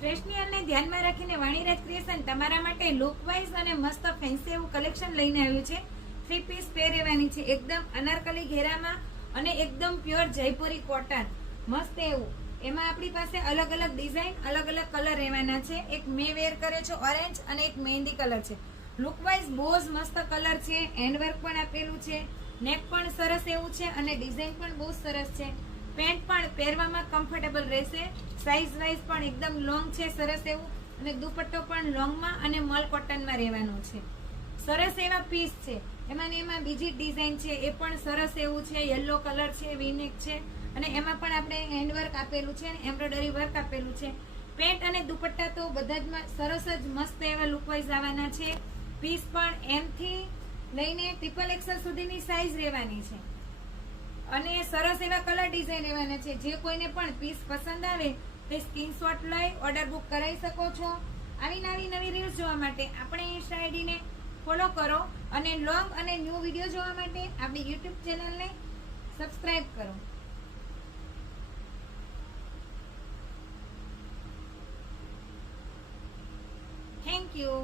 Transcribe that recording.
ફ્રેશનિયરને ધ્યાનમાં રાખીને વાણીરાજ ક્રિએશન તમારા માટે લુક વાઇઝ અને મસ્ત ફેન્સી એવું કલેક્શન લઈને આવ્યું છે. 3 પીસ પેર રહેવાની છે, એકદમ અનારકલી ઘેરામાં અને એકદમ પ્યોર જયપુરી કોટન, મસ્ત એવું. એમાં આપણી પાસે અલગ અલગ ડિઝાઇન, અલગ અલગ કલર રહેવાના છે. એક મેં વેર કરે છે ઓરેન્જ અને એક મહેંદી કલર છે. લુક વાઇઝ બહુ જ મસ્ત કલર છે. હેન્ડ વર્ક પણ આપેલું છે, નેક પણ સરસ એવું છે અને ડિઝાઇન પણ બહુ સરસ છે. પેન્ટ પણ પહેરવામાં કમ્ફર્ટેબલ રહેશે. સાઇઝ વાઇઝ પણ એકદમ લોંગ છે, સરસ એવું. અને દુપટ્ટો પણ લોંગમાં અને મલ કોટનમાં રહેવાનો છે. સરસ એવા પીસ છે. એમાં ને એમાં બીજી ડિઝાઇન છે, એ પણ સરસ એવું છે. યલો કલર છે, વીનેક છે અને એમાં પણ આપણે હેન્ડ વર્ક આપેલું છે અને એમ્બ્રોઇડરી વર્ક આપેલું છે. પેન્ટ અને દુપટ્ટા તો બધા જ સરસ જ મસ્ત એવા લુકવાઇઝ આવવાના છે. પીસ પણ એમ થી લઈને XXL સુધીની સાઇઝ રહેવાની છે અને સરસ એવા કલર ડિઝાઇન રહેવાના છે. જે કોઈને પણ પીસ પસંદ આવે તે સ્ક્રીનશોટ લઈ ઓર્ડર બુક કરાવી શકો છો. આવી નવી રીલ્સ જોવા માટે આપણે ઇન્સ્ટા આઈડીને ફોલો કરો અને લોંગ અને ન્યૂ વિડીયો જોવા માટે આપણી યુટ્યુબ ચેનલને સબસ્ક્રાઇબ કરો. Thank you.